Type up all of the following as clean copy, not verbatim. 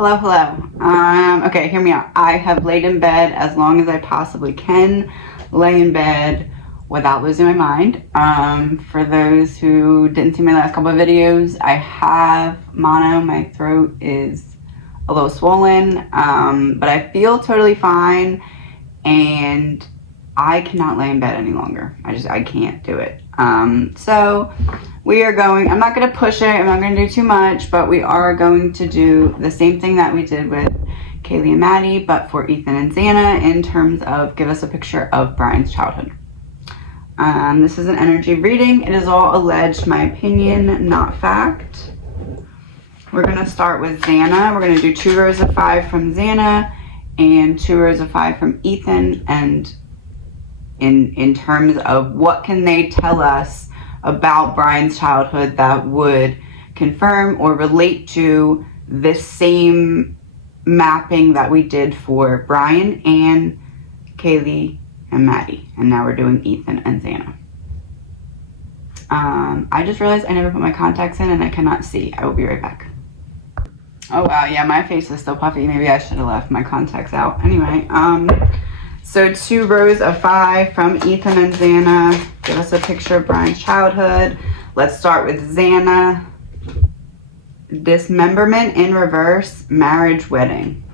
Hello, hello. Okay, hear me out. I have laid in bed as long as I possibly can lay in bed without losing my mind. For those who didn't see my last couple of videos, I have mono. My throat is a little swollen, but I feel totally fine, and I cannot lay in bed any longer. I can't do it. So we are going, I'm not going to push it, I'm not going to do too much, but we are going to do the same thing that we did with Kaylee and Maddie, but for Ethan and Xana, in terms of give us a picture of Bryan's childhood. This is an energy reading. It is all alleged, my opinion, not fact. We're going to start with Xana. We're going to do 2 rows of 5 from Xana and 2 rows of 5 from Ethan, and in terms of what can they tell us about Bryan's childhood that would confirm or relate to this same mapping that we did for Bryan and Kaylee and Maddie. And now we're doing Ethan and Xana. I just realized I never put my contacts in and I cannot see. I will be right back. Oh wow, yeah, my face is still puffy. Maybe I should have left my contacts out. Anyway, so 2 rows of 5 from Ethan and Xana. Give us a picture of Bryan's childhood. Let's start with Xana. Dismemberment in reverse, marriage, wedding.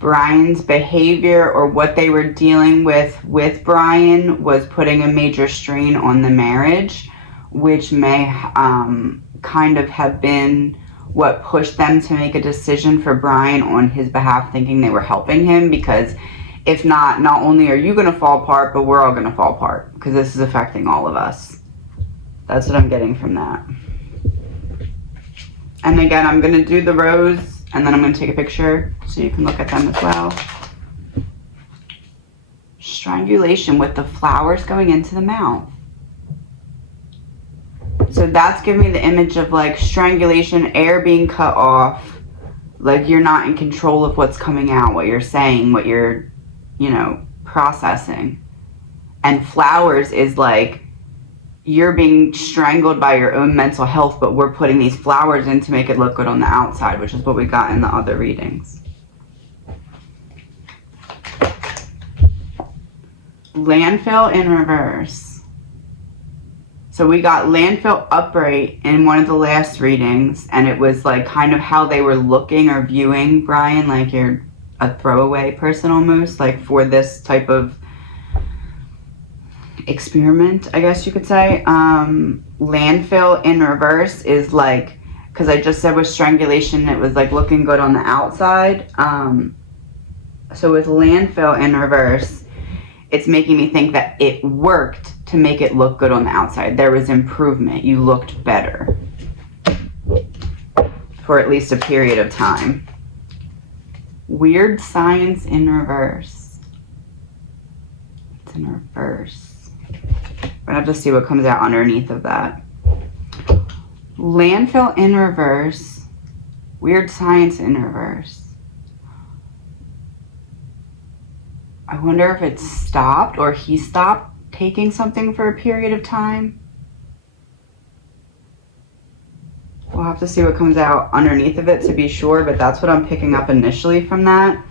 Bryan's behavior, or what they were dealing with Bryan, was putting a major strain on the marriage, which may kind of have been what pushed them to make a decision for Bryan on his behalf, thinking they were helping him, because if not only are you going to fall apart, but we're all going to fall apart, because this is affecting all of us. That's what I'm getting from that. And again, I'm going to do the rows, and then I'm going to take a picture so you can look at them as well. Strangulation with the flowers going into the mouth. So that's giving me the image of like strangulation, air being cut off, like you're not in control of what's coming out, what you're saying, what you're, processing. And flowers is like you're being strangled by your own mental health, but we're putting these flowers in to make it look good on the outside, which is what we got in the other readings. Landfill in reverse. So we got landfill upright in one of the last readings, and it was like kind of how they were looking or viewing Bryan, like you're a throwaway person almost, like for this type of experiment, I guess you could say. Landfill in reverse is like, because I just said with strangulation it was like looking good on the outside. So with landfill in reverse, it's making me think that it worked to make it look good on the outside. There was improvement. You looked better for at least a period of time. Weird science in reverse. It's in reverse. We're gonna have to see what comes out underneath of that. Landfill in reverse. Weird science in reverse. I wonder if it stopped, or he stopped taking something for a period of time. We'll have to see what comes out underneath of it to be sure, but that's what I'm picking up initially from that.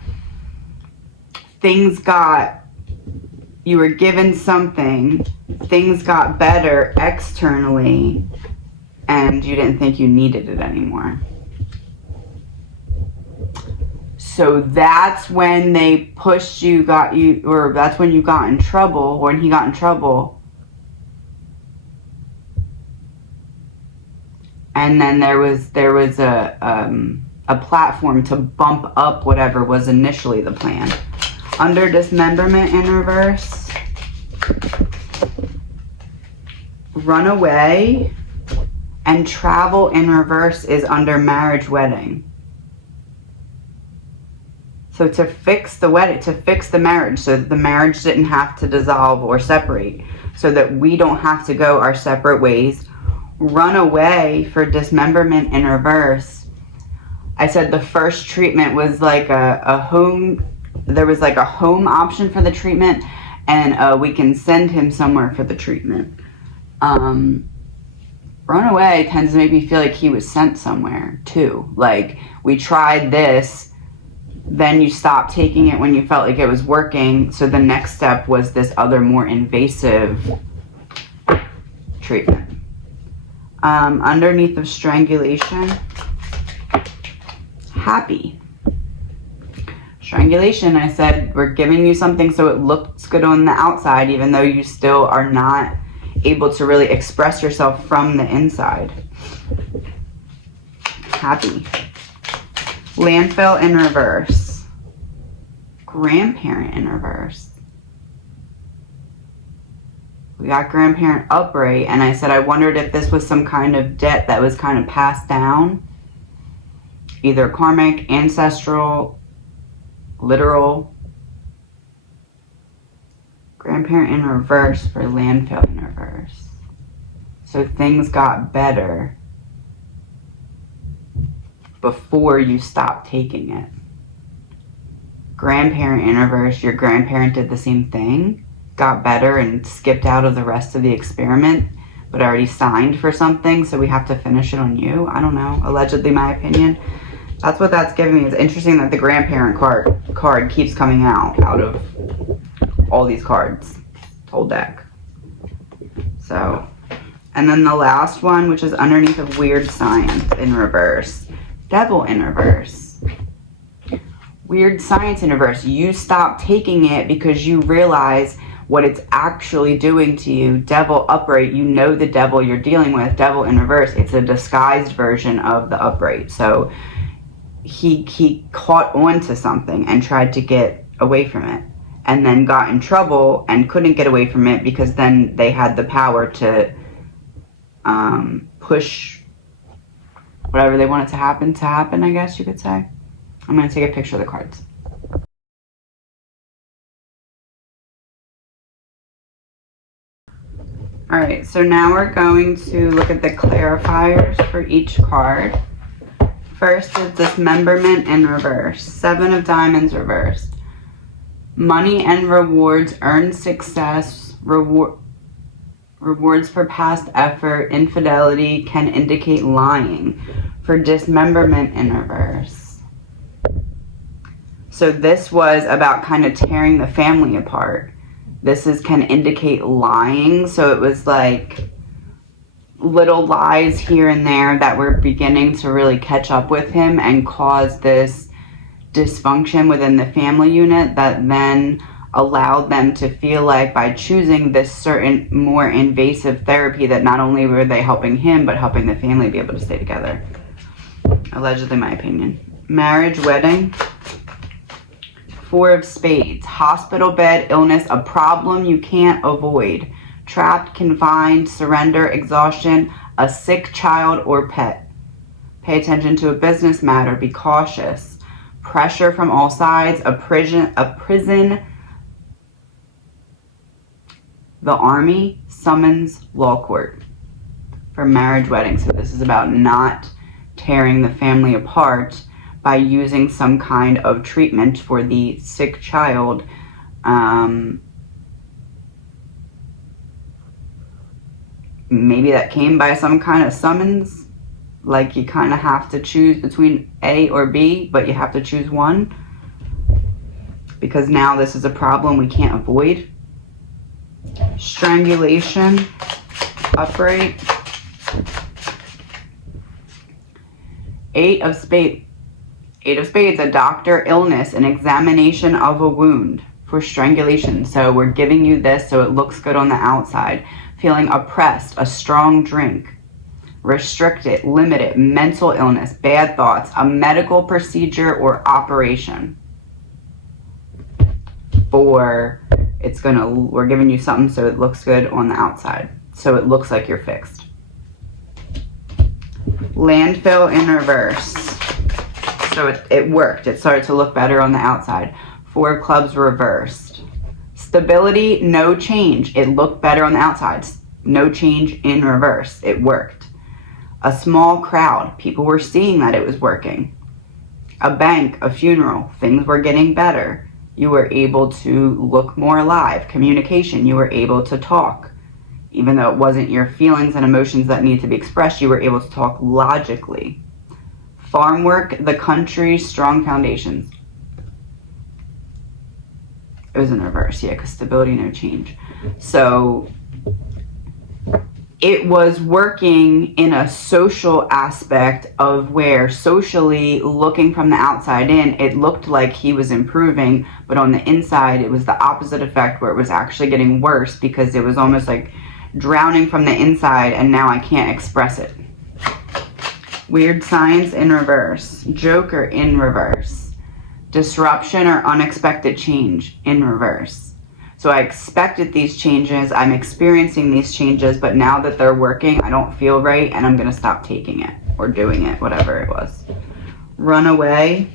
You were given something, things got better externally, and you didn't think you needed it anymore. So that's when they pushed you, or that's when you got in trouble, when he got in trouble. And then there was a platform to bump up whatever was initially the plan. Under dismemberment in reverse, run away, and travel in reverse is under marriage, wedding. So to fix the wedding, to fix the marriage, so that the marriage didn't have to dissolve or separate, so that we don't have to go our separate ways. Run away for dismemberment in reverse. I said the first treatment was like a home, there was like a home option for the treatment, and we can send him somewhere for the treatment. Runaway tends to make me feel like he was sent somewhere too. Like, we tried this, then you stopped taking it when you felt like it was working, so the next step was this other more invasive treatment. Underneath of strangulation, happy. Strangulation, I said, we're giving you something so it looks good on the outside, even though you still are not able to really express yourself from the inside. Happy. Landfill in reverse. Grandparent in reverse. We got grandparent upright, and I said I wondered if this was some kind of debt that was kind of passed down. Either karmic, ancestral, literal. Grandparent in reverse for landfill in reverse. So things got better before you stopped taking it. Grandparent in reverse, your grandparent did the same thing, got better and skipped out of the rest of the experiment, but already signed for something, so we have to finish it on you. I don't know, allegedly, my opinion. That's what that's giving me. It's interesting that the grandparent card keeps coming out of all these cards, whole deck. So, and then the last one, which is underneath of weird science in reverse. Devil in reverse. Weird science in reverse. You stop taking it because you realize what it's actually doing to you. Devil upright, you know the devil you're dealing with. Devil in reverse, it's a disguised version of the upright. So he caught on to something and tried to get away from it, and then got in trouble and couldn't get away from it, because then they had the power to push whatever they wanted to happen, I guess you could say. I'm going to take a picture of the cards. Alright, so now we're going to look at the clarifiers for each card. First is dismemberment in reverse. 7 of diamonds reversed. Money and rewards, earned success, rewards for past effort, infidelity can indicate lying. For dismemberment in reverse. So this was about kind of tearing the family apart. This can indicate lying. So it was like little lies here and there that were beginning to really catch up with him and cause this dysfunction within the family unit that then allowed them to feel like by choosing this certain more invasive therapy that not only were they helping him but helping the family be able to stay together. Allegedly, my opinion. Marriage, wedding. 4 of spades. Hospital bed, illness, a problem you can't avoid. Trapped, confined, surrender, exhaustion, a sick child or pet. Pay attention to a business matter, be cautious. Pressure from all sides, a prison, the army, summons, law court. For marriage, wedding. So this is about not tearing the family apart by using some kind of treatment for the sick child. Maybe that came by some kind of summons, like you kind of have to choose between A or B, but you have to choose one, because now this is a problem we can't avoid. Strangulation, upright. 8 of spades. 8 of spades, a doctor, illness, an examination of a wound. For strangulation. So we're giving you this so it looks good on the outside. Feeling oppressed, a strong drink. Restricted, limited, mental illness, bad thoughts, a medical procedure or operation. Or we're giving you something so it looks good on the outside. So it looks like you're fixed. Landfill in reverse. So it worked. It started to look better on the outside. 4 of clubs reversed. Stability, no change. It looked better on the outside. No change in reverse. It worked. A small crowd. People were seeing that it was working. A bank, a funeral. Things were getting better. You were able to look more alive. Communication. You were able to talk. Even though it wasn't your feelings and emotions that needed to be expressed, you were able to talk logically. Farm work, the country's strong foundations. It was in reverse, yeah, because stability, no change. So it was working in a social aspect of where socially, looking from the outside in, it looked like he was improving, but on the inside, it was the opposite effect where it was actually getting worse because it was almost like drowning from the inside and now I can't express it. Weird science in reverse. Joker in reverse. Disruption or unexpected change in reverse. So I expected these changes, I'm experiencing these changes, but now that they're working, I don't feel right and I'm gonna stop taking it or doing it, whatever it was. Runaway.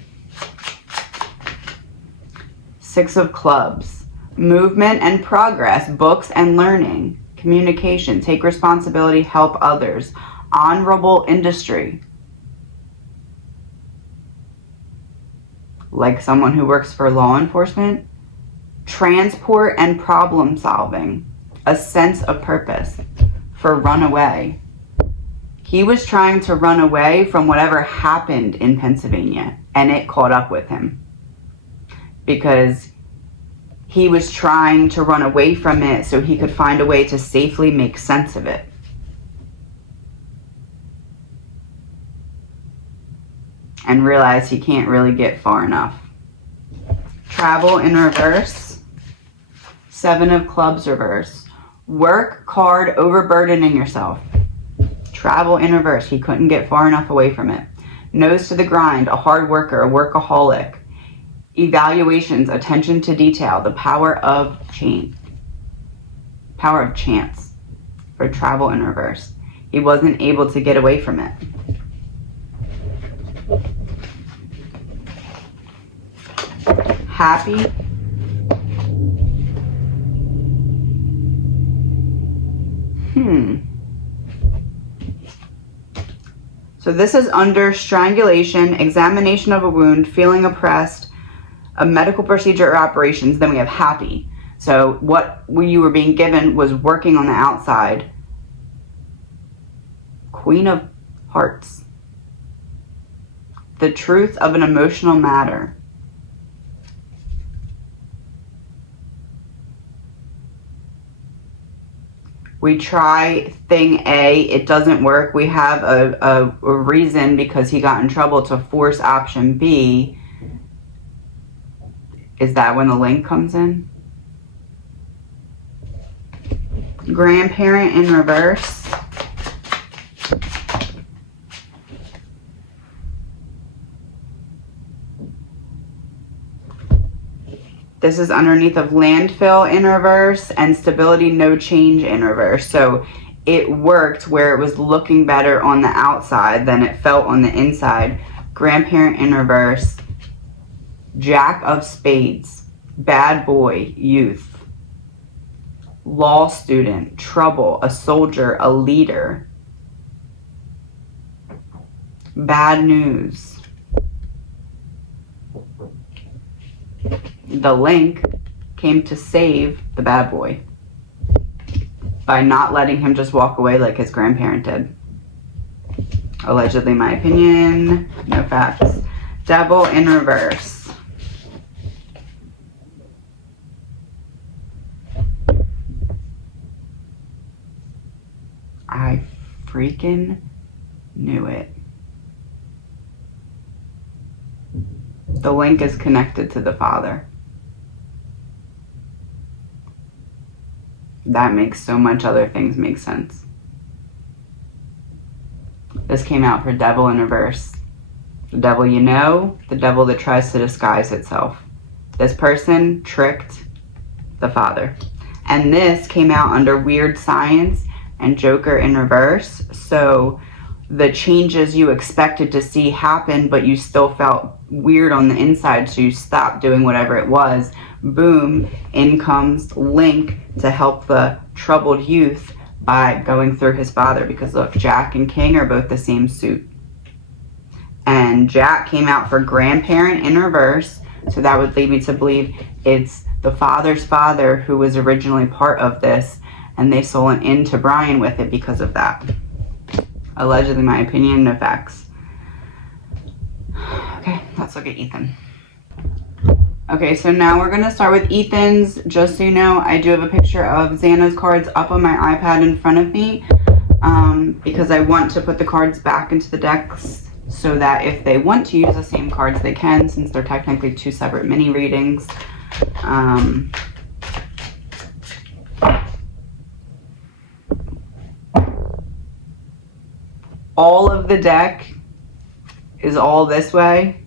6 of clubs. Movement and progress, books and learning, communication, take responsibility, help others, honorable industry. Like someone who works for law enforcement. Transport and problem solving, a sense of purpose. For runaway, he was trying to run away from whatever happened in Pennsylvania and it caught up with him because he was trying to run away from it so he could find a way to safely make sense of it. And realize he can't really get far enough. Travel in reverse. 7 of clubs reverse. Work card, overburdening yourself. Travel in reverse. He couldn't get far enough away from it. Nose to the grind, a hard worker, a workaholic. Evaluations, attention to detail, the power of change. Power of chance. For travel in reverse. He wasn't able to get away from it. Happy. So this is under strangulation, examination of a wound, feeling oppressed, a medical procedure or operations. Then we have happy. So what you were being given was working on the outside. Queen of Hearts. The truth of an emotional matter. We try thing A, it doesn't work. We have a reason because he got in trouble to force option B. Is that when the link comes in? Grandparent in reverse. This is underneath of landfill in reverse and stability, no change in reverse. So it worked where it was looking better on the outside than it felt on the inside. Grandparent in reverse. Jack of spades. Bad boy, youth. Law student, trouble, a soldier, a leader. Bad news. The link came to save the bad boy by not letting him just walk away like his grandparent did. Allegedly, my opinion, no facts. Devil in reverse. I freaking knew it. The link is connected to the father. That makes so much other things make sense. This came out for devil in reverse. The devil you know, the devil that tries to disguise itself. This person tricked the father. And this came out under weird science and Joker in reverse. So the changes you expected to see happen, but you still felt weird on the inside, so you stopped doing whatever it was. Boom, in comes Link to help the troubled youth by going through his father, because look, Jack and King are both the same suit. And Jack came out for grandparent in reverse, so that would lead me to believe it's the father's father who was originally part of this, and they stolen into Bryan with it because of that. Allegedly, my opinion, no facts. Okay, let's look at Ethan. Okay, so now we're going to start with Ethan's. Just so you know, I do have a picture of Xana's cards up on my iPad in front of me because I want to put the cards back into the decks so that if they want to use the same cards, they can, since they're technically two separate mini readings. All of the deck is all this way.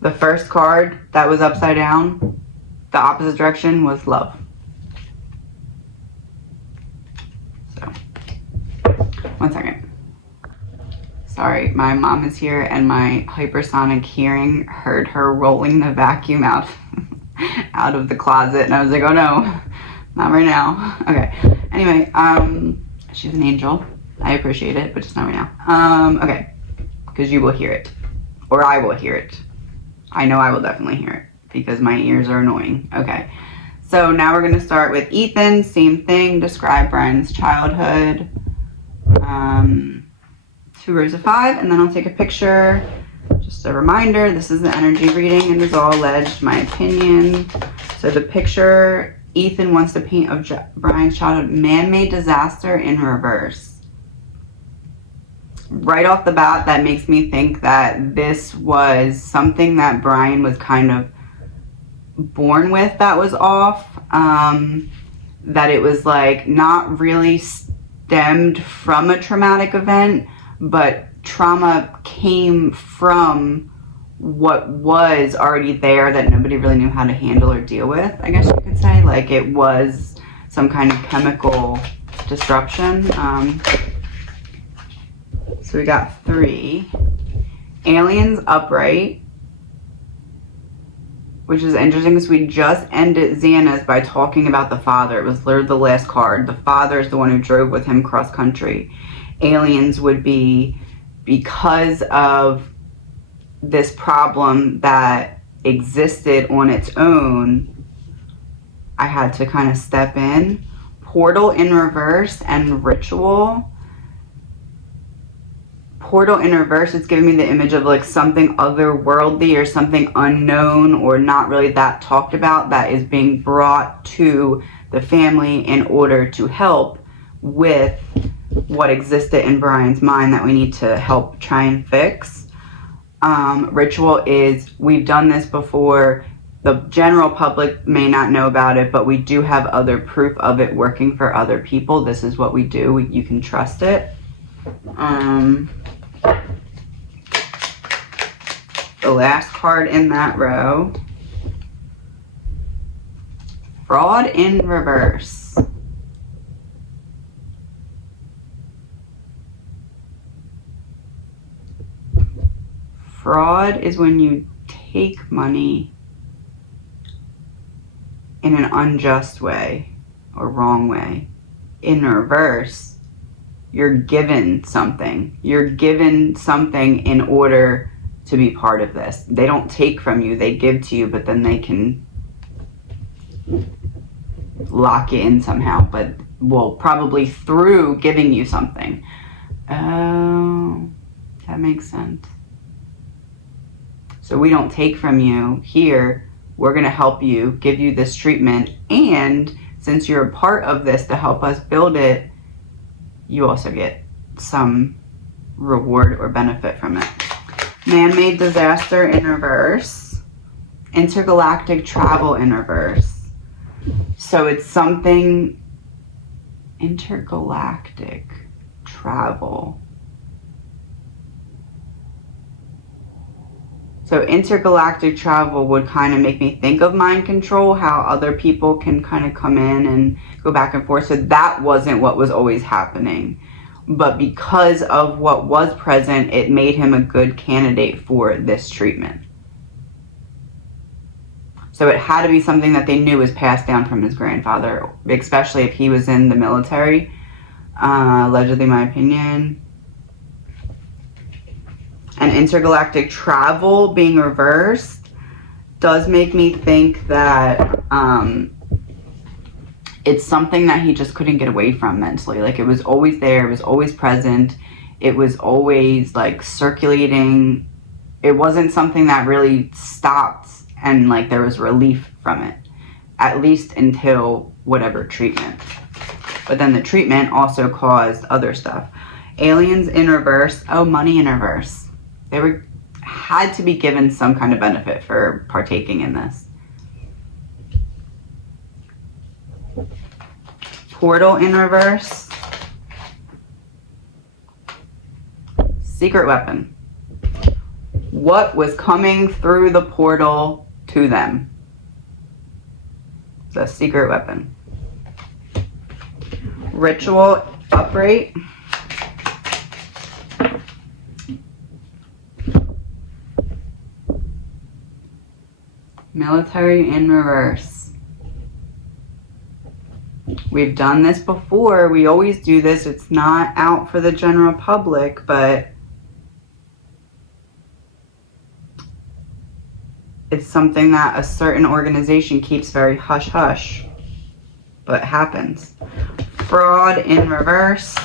The first card that was upside down, the opposite direction, was love. So, one second. Sorry, my mom is here and my hypersonic hearing heard her rolling the vacuum out, out of the closet, and I was like, oh no, not right now. Okay, anyway, she's an angel. I appreciate it, but just not right now. Okay, because you will hear it, or I will hear it. I know I will definitely hear it because my ears are annoying. Okay, so now we're going to start with Ethan. Same thing, describe Bryan's childhood. 2 rows of 5, and then I'll take a picture. Just a reminder, this is the energy reading and is all alleged, my opinion. So the picture Ethan wants to paint of Bryan's childhood, man-made disaster in reverse. Right off the bat, that makes me think that this was something that Bryan was kind of born with that was off. That it was like not really stemmed from a traumatic event, but trauma came from what was already there that nobody really knew how to handle or deal with, I guess you could say. Like it was some kind of chemical disruption. So we got 3. Aliens upright, which is interesting because we just ended Xana's by talking about the father. It was literally the last card. The father is the one who drove with him cross country. Aliens would be because of this problem that existed on its own. I had to kind of step in. Portal in reverse and ritual. Portal in reverse, it's giving me the image of like something otherworldly or something unknown or not really that talked about that is being brought to the family in order to help with what existed in Bryan's mind that we need to help try and fix. Ritual is, we've done this before. The general public may not know about it, but we do have other proof of it working for other people. This is what we do. You can trust it. The last card in that row, fraud in reverse. Fraud is when you take money in an unjust way or wrong way. In reverse, you're given something. You're given something in order to be part of this. They don't take from you, they give to you, but then they can lock it in somehow, but well, probably through giving you something. Oh, that makes sense. So we don't take from you here. We're going to help you, give you this treatment, and since you're a part of this to help us build it, you also get some reward or benefit from it. Man-made disaster in reverse. Intergalactic travel in reverse. So it's something intergalactic travel. So intergalactic travel would kind of make me think of mind control, how other people can kind of come in and go back and forth. So that wasn't what was always happening. But because of what was present, it made him a good candidate for this treatment. So it had to be something that they knew was passed down from his grandfather, especially if he was in the military. Allegedly, my opinion. And intergalactic travel being reversed does make me think that it's something that he just couldn't get away from mentally. Like, it was always there. It was always present. It was always like circulating. It wasn't something that really stopped and like there was relief from it, at least until whatever treatment. But then the treatment also caused other stuff. Aliens in reverse. Oh, money in reverse. They had to be given some kind of benefit for partaking in this. Portal in reverse. Secret weapon. What was coming through the portal to them? The secret weapon. Ritual upright. Military in reverse. We've done this before. We always do this. It's not out for the general public, but it's something that a certain organization keeps very hush-hush, but happens. Fraud in reverse.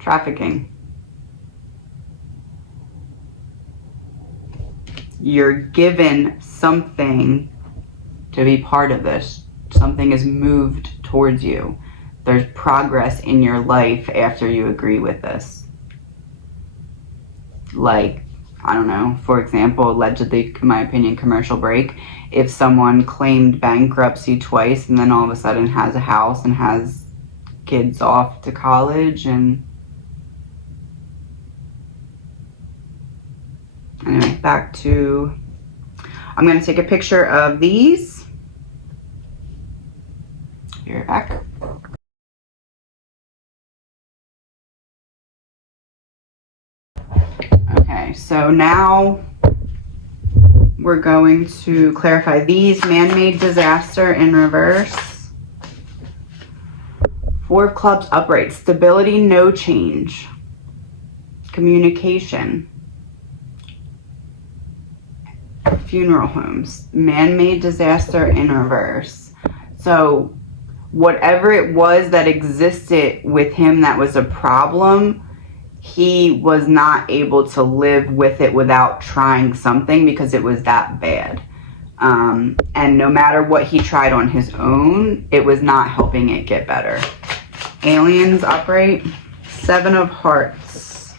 Trafficking. You're given something to be part of this. Something is moved towards you. There's progress in your life after you agree with this. Like, I don't know, for example, allegedly, in my opinion, commercial break. If someone claimed bankruptcy twice and then all of a sudden has a house and has kids off to college and... Anyway, back to... I'm going to take a picture of these. Be right back. Okay, so now we're going to clarify these. Man-made disaster in reverse. Four of clubs upright. Stability, no change. Communication. Funeral homes. Man-made disaster in reverse. So whatever it was that existed with him that was a problem, he was not able to live with it without trying something because it was that bad. And no matter what he tried on his own, it was not helping it get better. Aliens upright. Seven of Hearts.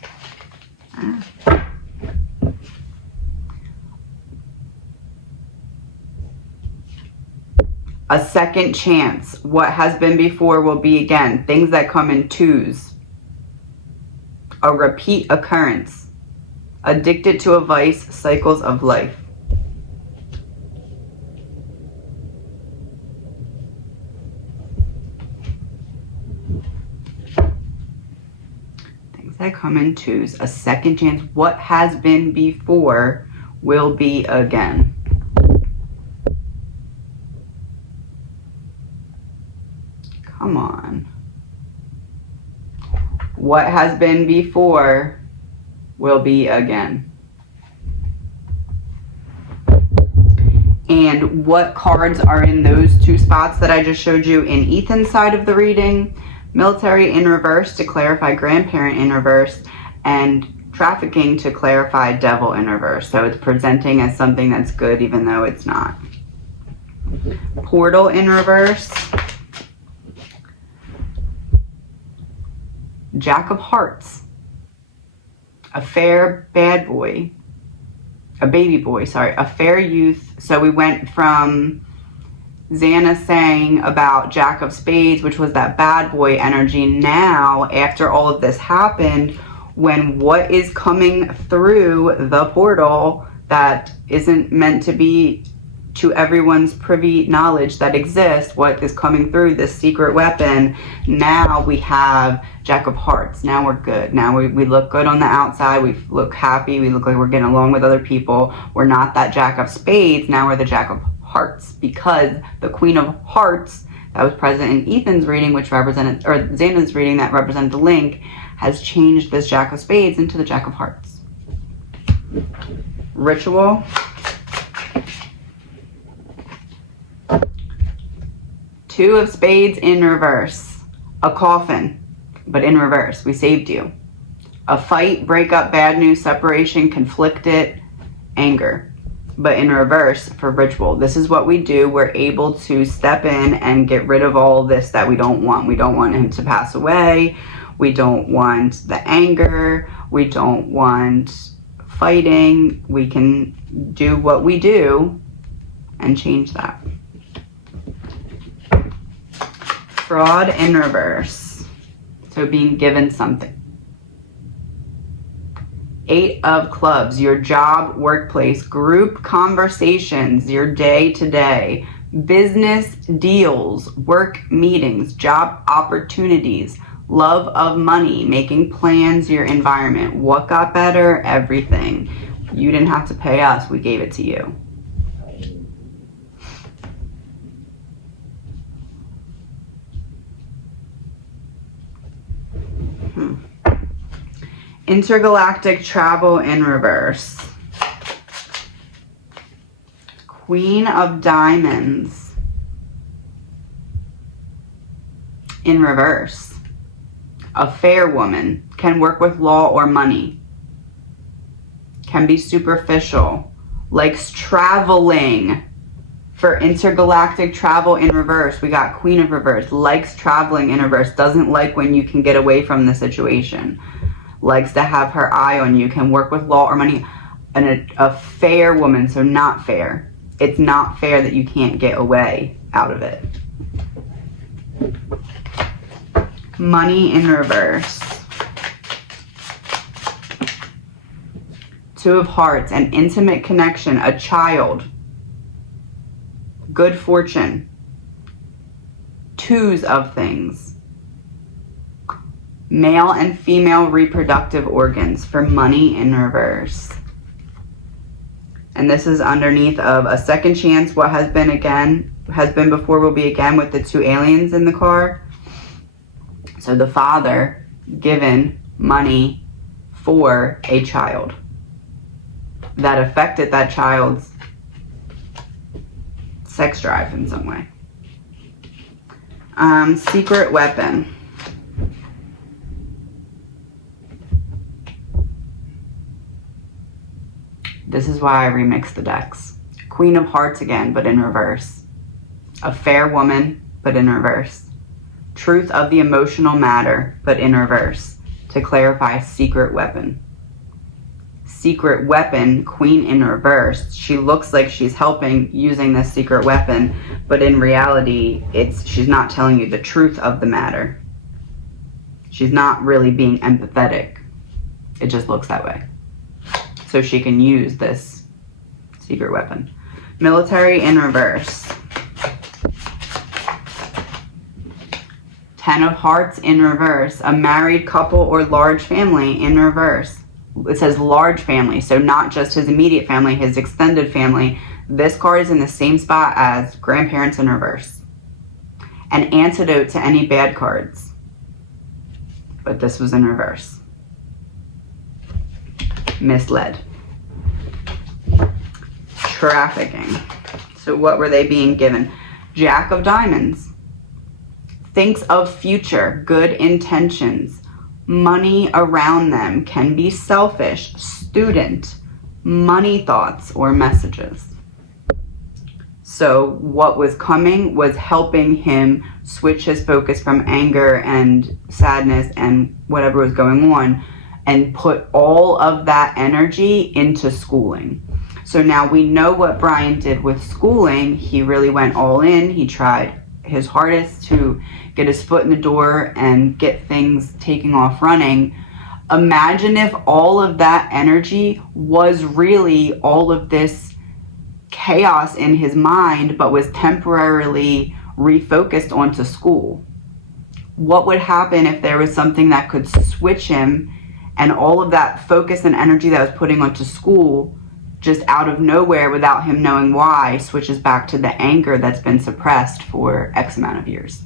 A second chance. What has been before will be again. Things that come in twos. A repeat occurrence. Addicted to a vice. Cycles of life. Things that come in twos. A second chance. What has been before will be again. Come on. What has been before will be again. And what cards are in those two spots that I just showed you in Ethan's side of the reading? Military in reverse to clarify grandparent in reverse, and trafficking to clarify devil in reverse. So it's presenting as something that's good even though it's not. Portal in reverse. Jack of Hearts. A fair bad boy. A baby boy, sorry. A fair youth. So we went from Xana saying about Jack of Spades, which was that bad boy energy. Now, after all of this happened, when what is coming through the portal that isn't meant to be to everyone's privy knowledge that exists, what is coming through this secret weapon, now we have Jack of Hearts. Now we're good. Now we look good on the outside. We look happy. We look like we're getting along with other people. We're not that Jack of Spades. Now we're the Jack of Hearts, because the Queen of Hearts that was present in Ethan's reading, which represented, or Xana's reading that represented the link, has changed this Jack of Spades into the Jack of Hearts. Ritual. Two of spades in reverse. A coffin, but in reverse. We saved you. A fight, breakup, bad news, separation, conflicted, anger, but in reverse for ritual. This is what we do. We're able to step in and get rid of all this that we don't want. We don't want him to pass away. We don't want the anger. We don't want fighting. We can do what we do and change that. Fraud in reverse. So being given something. Eight of clubs, your job, workplace, group conversations, your day to day, business deals, work meetings, job opportunities, love of money, making plans, your environment. What got better? Everything. You didn't have to pay us. We gave it to you. Intergalactic travel in reverse. Queen of Diamonds in reverse. A fair woman can work with law or money. Can be superficial. Likes traveling. For intergalactic travel in reverse, we got Queen of Reverse. Likes traveling in reverse. Doesn't like when you can get away from the situation. Likes to have her eye on you. Can work with law or money. And a fair woman, so not fair. It's not fair that you can't get away out of it. Money in reverse. Two of Hearts, an intimate connection, a child. Good fortune. Twos of things. Male and female reproductive organs for money in reverse. And this is underneath of a second chance. What has been again, has been before, will be again, with the two aliens in the car. So the father given money for a child that affected that child's sex drive in some way. Secret weapon. This is why I remixed the decks. Queen of Hearts again, but in reverse. A fair woman, but in reverse. Truth of the emotional matter, but in reverse. To clarify, secret weapon. Secret weapon, Queen in reverse. She looks like she's helping using this secret weapon, but in reality, she's not telling you the truth of the matter. She's not really being empathetic. It just looks that way. So she can use this secret weapon. Military in reverse. Ten of Hearts in reverse. A married couple or large family in reverse. It says large family, so not just his immediate family, his extended family. This card is in the same spot as grandparents in reverse. An antidote to any bad cards. But this was in reverse. Misled. Trafficking. So what were they being given? Jack of Diamonds. Thinks of future, good intentions. Money around them, can be selfish. Student. Money thoughts or messages. So what was coming was helping him switch his focus from anger and sadness and whatever was going on, and put all of that energy into schooling. So now we know what Bryan did with schooling. He really went all in. He tried his hardest to get his foot in the door and get things taking off running. Imagine if all of that energy was really all of this chaos in his mind, but was temporarily refocused onto school. What would happen if there was something that could switch him, and all of that focus and energy that was putting onto school, just out of nowhere without him knowing why, switches back to the anger that's been suppressed for X amount of years?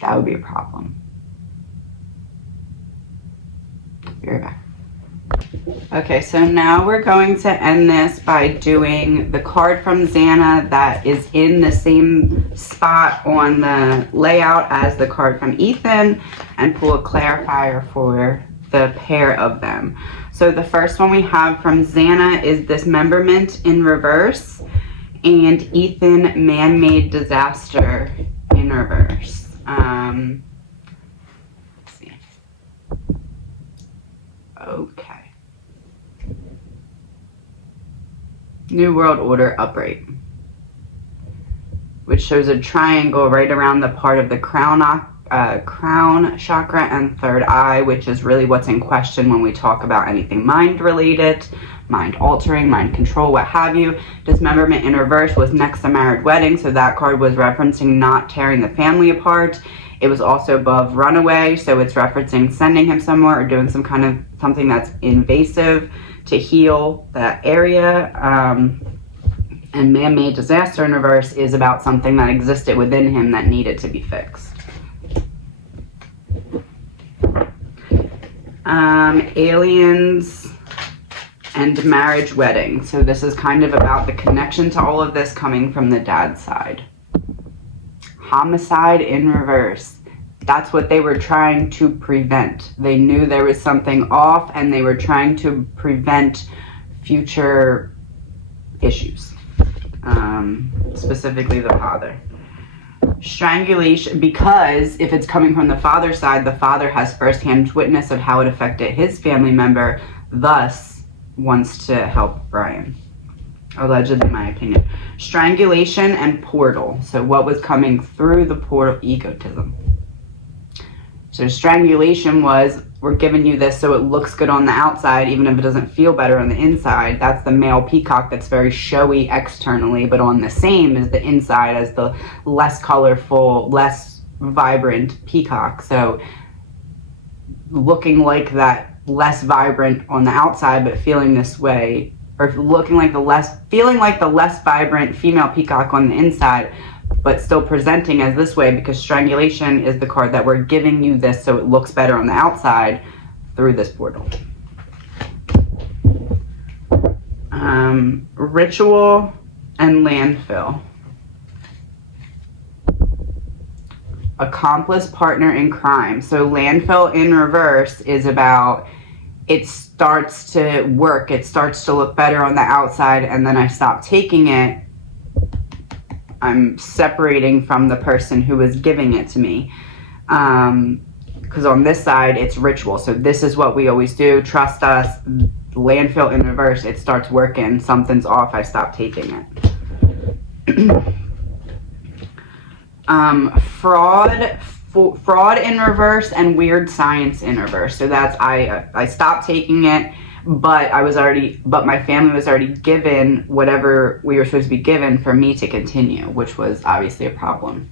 That would be a problem. Be right back. Okay, so now we're going to end this by doing the card from Xana that is in the same spot on the layout as the card from Ethan, and pull a clarifier for the pair of them. So the first one we have from Xana is dismemberment in reverse, and Ethan, man-made disaster in reverse. Let's see. Okay. New World Order upright, which shows a triangle right around the part of the crown chakra and third eye, which is really what's in question when we talk about anything mind related, mind altering, mind control, what have you. Dismemberment in reverse was next to married wedding, so that card was referencing not tearing the family apart. It was also above runaway, so it's referencing sending him somewhere or doing some kind of something that's invasive to heal that area. And man-made disaster in reverse is about something that existed within him that needed to be fixed. Aliens and marriage wedding. So this is kind of about the connection to all of this coming from the dad's side. Homicide in reverse. That's what they were trying to prevent. They knew there was something off and they were trying to prevent future issues. Specifically the father. Strangulation, because if it's coming from the father's side, the father has firsthand witness of how it affected his family member, thus wants to help Bryan. Allegedly, in my opinion. Strangulation and portal. So what was coming through the portal? Egotism. So strangulation was, we're giving you this so it looks good on the outside, even if it doesn't feel better on the inside. That's the male peacock that's very showy externally, but on the same as the inside as the less colorful, less vibrant peacock. So looking like that less vibrant on the outside, but feeling this way, or looking like feeling like the less vibrant female peacock on the inside, but still presenting as this way, because strangulation is the card that we're giving you this so it looks better on the outside through this portal. Ritual and landfill. Accomplice, partner in crime. So landfill in reverse is about, it starts to work, it starts to look better on the outside, and then I stop taking it. I'm separating from the person who was giving it to me. Because on this side, it's ritual. So this is what we always do. Trust us. Landfill in reverse, it starts working. Something's off. I stop taking it. Fraud in reverse and weird science in reverse. So that's, I stopped taking it. But my family was already given whatever we were supposed to be given for me to continue, which was obviously a problem.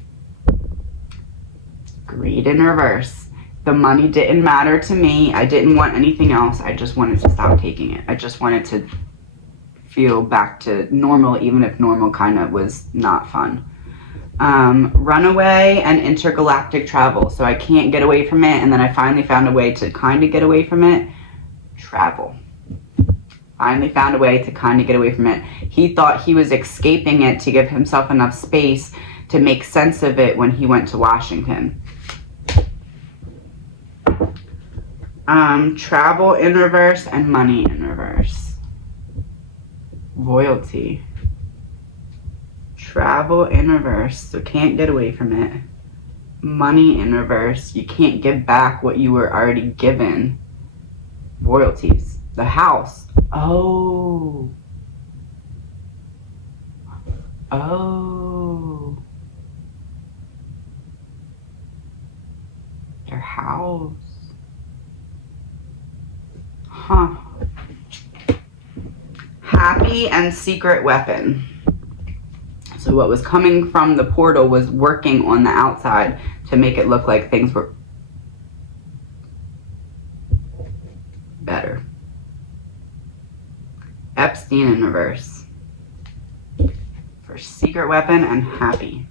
Greed in reverse. The money didn't matter to me. I didn't want anything else. I just wanted to stop taking it. I just wanted to feel back to normal, even if normal kind of was not fun. Runaway and intergalactic travel. So I can't get away from it, and then I finally found a way to kind of get away from it. Travel. Finally found a way to kind of get away from it. He thought he was escaping it to give himself enough space to make sense of it when he went to Washington. Travel in reverse and money in reverse. Loyalty. Travel in reverse, so can't get away from it. Money in reverse, you can't give back what you were already given. Royalties. The house. Oh. Their house. Huh. Happy and secret weapon. So what was coming from the portal was working on the outside to make it look like things were better. Epstein in reverse. For secret weapon and happy.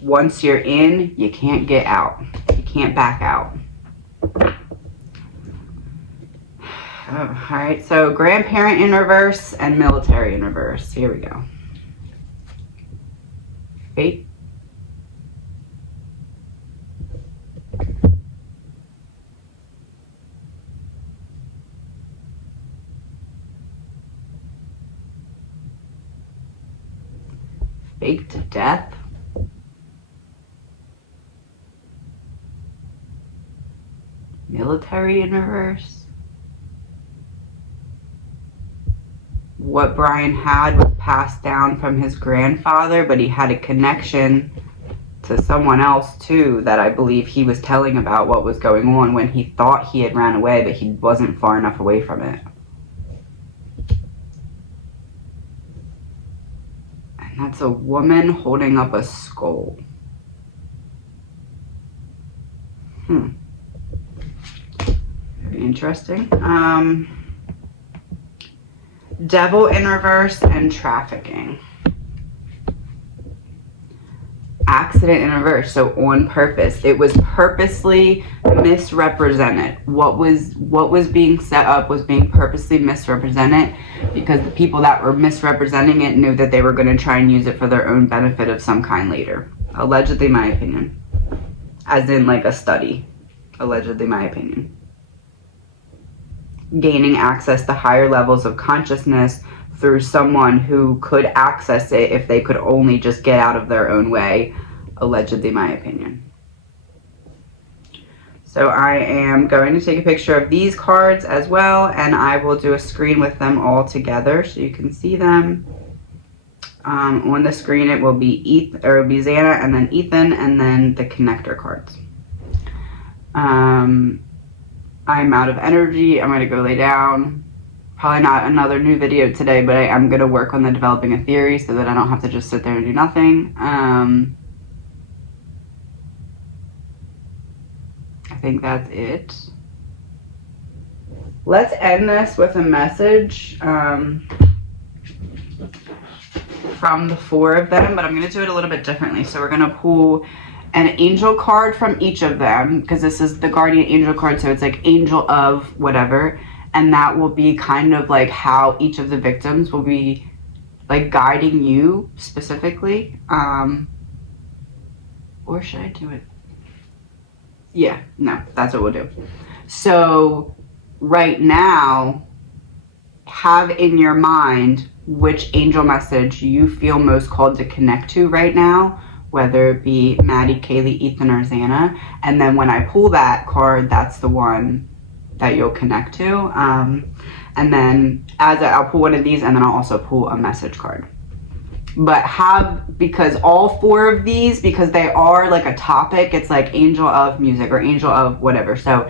Once you're in, you can't get out. You can't back out. All right, so grandparent in reverse and military in reverse. Here we go. Fate. Faked death. Military in reverse. What Bryan had was passed down from his grandfather, but he had a connection to someone else too that I believe he was telling about what was going on when he thought he had ran away, but he wasn't far enough away from it. And that's a woman holding up a skull. Very interesting. Devil in reverse and trafficking. Accident in reverse, so on purpose. It was purposely misrepresented. What was being set up was being purposely misrepresented because the people that were misrepresenting it knew that they were going to try and use it for their own benefit of some kind later. Allegedly, my opinion. As in like a study. Allegedly, my opinion. Gaining access to higher levels of consciousness through someone who could access it if they could only just get out of their own way. Allegedly, my opinion. So I am going to take a picture of these cards as well, and I will do a screen with them all together so you can see them. On the screen it will be Xana and then Ethan and then the connector cards. I'm out of energy. I'm going to go lay down. Probably not another new video today, but I am going to work on the developing a theory so that I don't have to just sit there and do nothing. I think that's it. Let's end this with a message from the four of them, but I'm going to do it a little bit differently. So we're going to pull an angel card from each of them, because this is the guardian angel card, so it's like angel of whatever, and that will be kind of like how each of the victims will be like guiding you specifically. Or should I do it? Yeah, no, that's what we'll do. So right now, have in your mind which angel message you feel most called to connect to right now, whether it be Maddie, Kaylee, Ethan, or Xana. And then when I pull that card, that's the one that you'll connect to. And then I'll pull one of these, and then I'll also pull a message card. But because all four of these, because they are like a topic, it's like angel of music or angel of whatever. So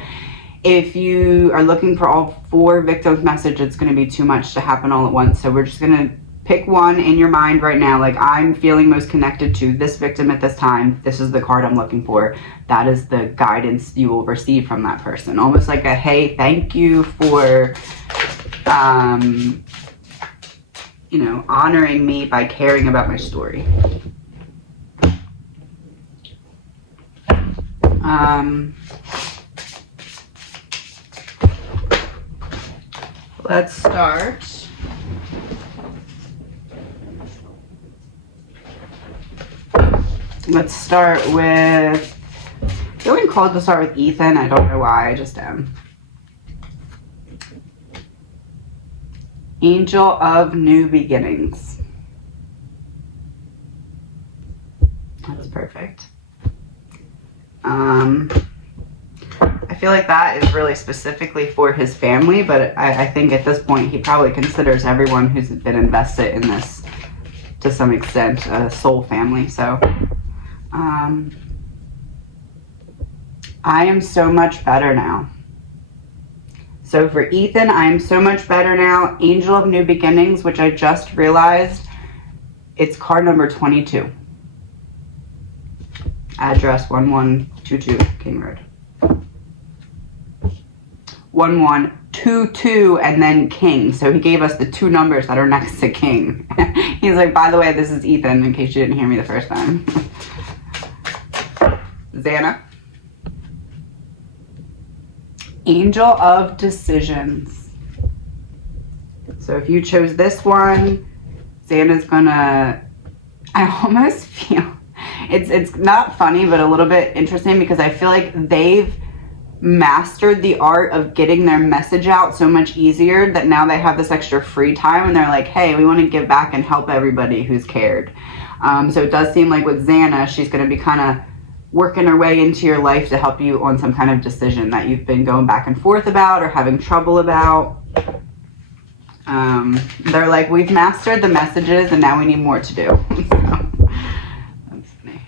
if you are looking for all four victims' message, it's going to be too much to happen all at once. So we're just going to pick one in your mind right now. Like, I'm feeling most connected to this victim at this time. This is the card I'm looking for. That is the guidance you will receive from that person. Almost like a, hey, thank you for, you know, honoring me by caring about my story. Let's start. Let's start with, feeling called to start with Ethan. I don't know why, I just am. Angel of New Beginnings. That's perfect. I feel like that is really specifically for his family, but I think at this point he probably considers everyone who's been invested in this to some extent a soul family. So I am so much better now. So for Ethan, I am so much better now. Angel of New Beginnings, which I just realized, it's card number 22. Address 1122 King Road. 1122 and then King. So he gave us the two numbers that are next to King. He's like, by the way, this is Ethan, in case you didn't hear me the first time. Xana. Angel of Decisions. So if you chose this one, Xana's gonna, I almost feel, it's not funny, but a little bit interesting because I feel like they've mastered the art of getting their message out so much easier that now they have this extra free time and they're like, hey, we want to give back and help everybody who's cared. So it does seem like with Xana, she's going to be kind of working her way into your life to help you on some kind of decision that you've been going back and forth about or having trouble about. They're like, we've mastered the messages and now we need more to do. So, that's funny.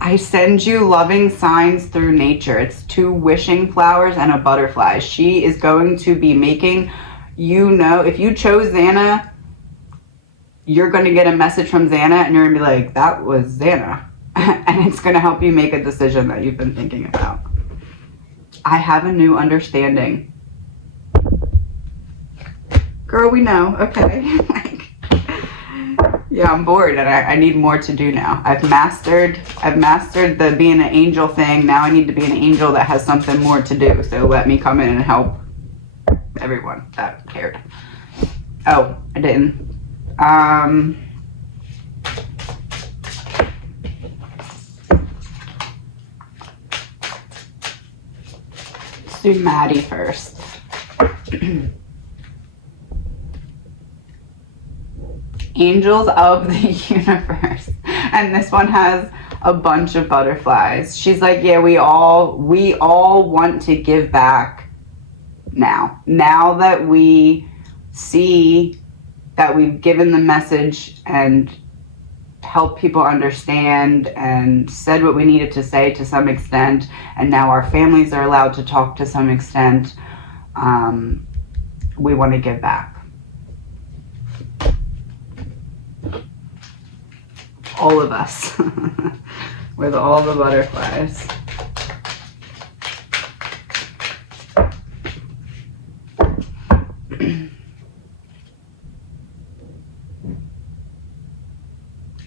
I send you loving signs through nature. It's 2 wishing flowers and a butterfly. She is going to be making, you know, if you chose Xana, you're going to get a message from Xana and you're going to be like, that was Xana. And it's going to help you make a decision that you've been thinking about. I have a new understanding. Girl, we know. Okay. Yeah, I'm bored and I need more to do now. I've mastered the being an angel thing. Now I need to be an angel that has something more to do. So let me come in and help everyone that cared. Oh, I didn't. Let's do Maddie first. Angels of the universe. And this one has a bunch of butterflies. She's like, yeah, we all want to give back now. Now that we see that we've given the message and helped people understand and said what we needed to say to some extent, and now our families are allowed to talk to some extent, we want to give back. All of us with all the butterflies.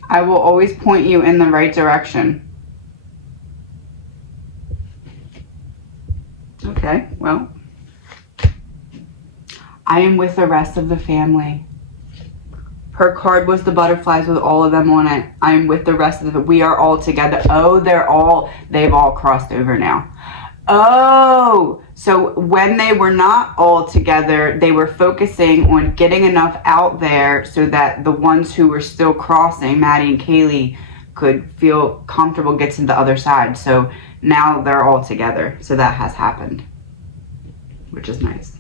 I will always point you in the right direction. Okay, well, I am with the rest of the family. Her card was the butterflies with all of them on it. I'm with the rest of them. We are all together. Oh, they've all crossed over now. Oh, so when they were not all together, they were focusing on getting enough out there so that the ones who were still crossing, Maddie and Kaylee, could feel comfortable, get to the other side. So now they're all together. So that has happened, which is nice.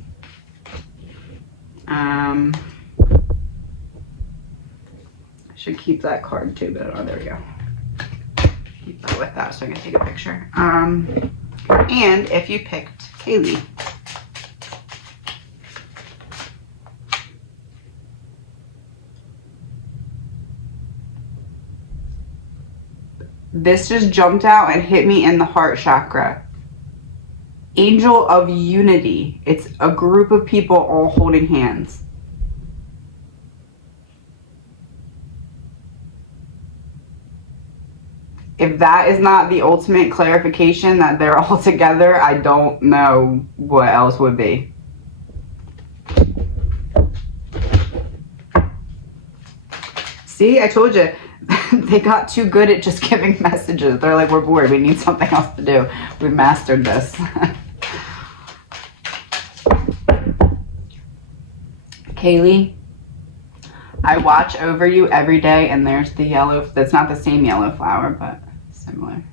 Should keep that card too, but oh, there we go. Keep that with that so I can take a picture. And if you picked Kaylee, this just jumped out and hit me in the heart chakra. Angel of Unity. It's a group of people all holding hands. If that is not the ultimate clarification that they're all together, I don't know what else would be. See, I told you. They got too good at just giving messages. They're like, we're bored. We need something else to do. We've mastered this. Kaylee, I watch over you every day, and there's the yellow. That's not the same yellow flower, but similar.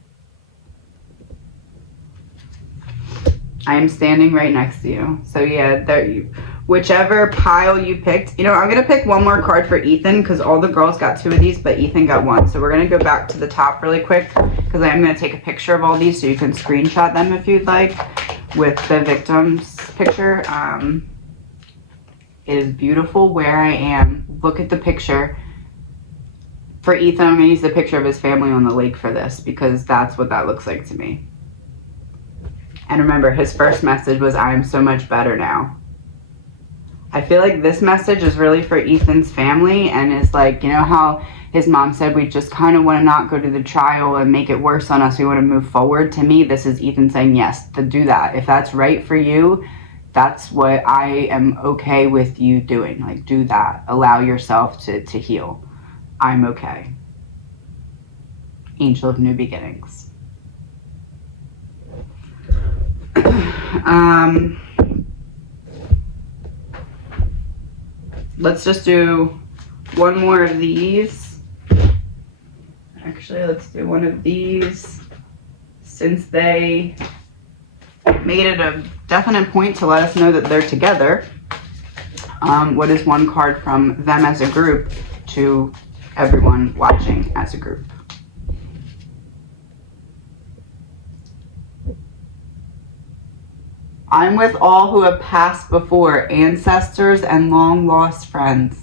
I am standing right next to you. So yeah, there you. Whichever pile you picked. You know, I'm gonna pick one more card for Ethan because all the girls got 2 of these, but Ethan got 1. So we're gonna go back to the top really quick because I am gonna take a picture of all these so you can screenshot them if you'd like with the victim's picture. It is beautiful where I am. Look at the picture. For Ethan, I'm gonna use the picture of his family on the lake for this because that's what that looks like to me. And remember, his first message was, I am so much better now. I feel like this message is really for Ethan's family, and is like, you know how his mom said, we just kind of want to not go to the trial and make it worse on us. We want to move forward. To me, this is Ethan saying, yes, to do that. If that's right for you, that's what I am okay with you doing. Like, do that. Allow yourself to heal. I'm okay. Angel of New Beginnings. Let's just do one more of these. Actually, let's do one of these, since they made it a definite point to let us know that they're together. What is one card from them as a group to everyone watching as a group? I'm with all who have passed before, ancestors and long lost friends.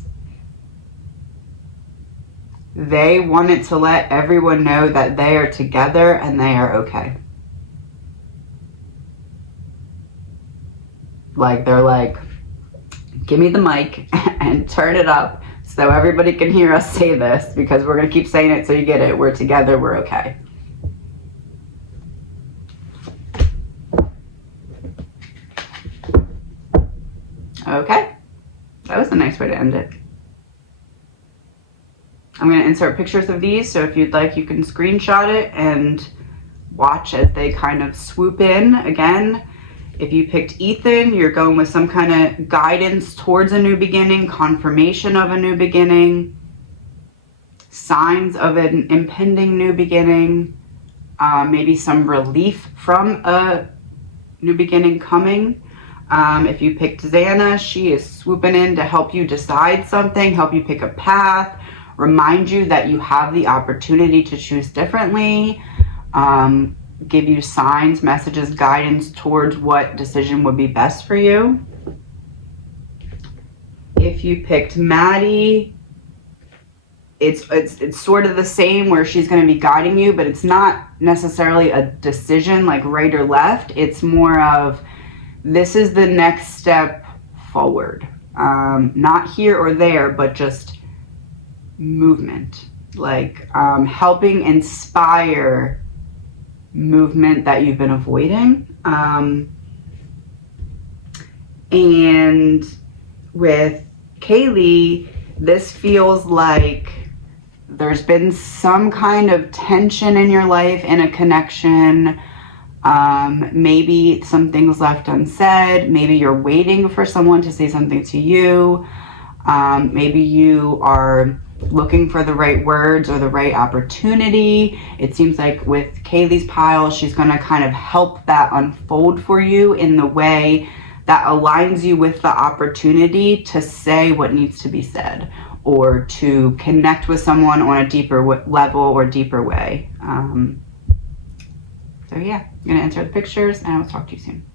They wanted to let everyone know that they are together and they are okay. Like, they're like, give me the mic and turn it up so everybody can hear us say this, because we're going to keep saying it so you get it. We're together, we're okay. Okay, that was a nice way to end it. I'm going to insert pictures of these, so if you'd like, you can screenshot it and watch as they kind of swoop in. Again, if you picked Ethan, you're going with some kind of guidance towards a new beginning, confirmation of a new beginning, signs of an impending new beginning, maybe some relief from a new beginning coming. If you picked Xana, she is swooping in to help you decide something, help you pick a path, remind you that you have the opportunity to choose differently, give you signs, messages, guidance towards what decision would be best for you. If you picked Maddie, it's sort of the same, where she's going to be guiding you, but it's not necessarily a decision like right or left. It's more of, this is the next step forward. Not here or there, but just movement. Like, helping inspire movement that you've been avoiding. And with Kaylee, this feels like there's been some kind of tension in your life, in a connection. Maybe some things left unsaid. Maybe you're waiting for someone to say something to you. Maybe you are looking for the right words or the right opportunity. It seems like with Kaylee's pile, she's going to kind of help that unfold for you in the way that aligns you with the opportunity to say what needs to be said, or to connect with someone on a deeper level or deeper way. So yeah, I'm going to insert the pictures, and I will talk to you soon.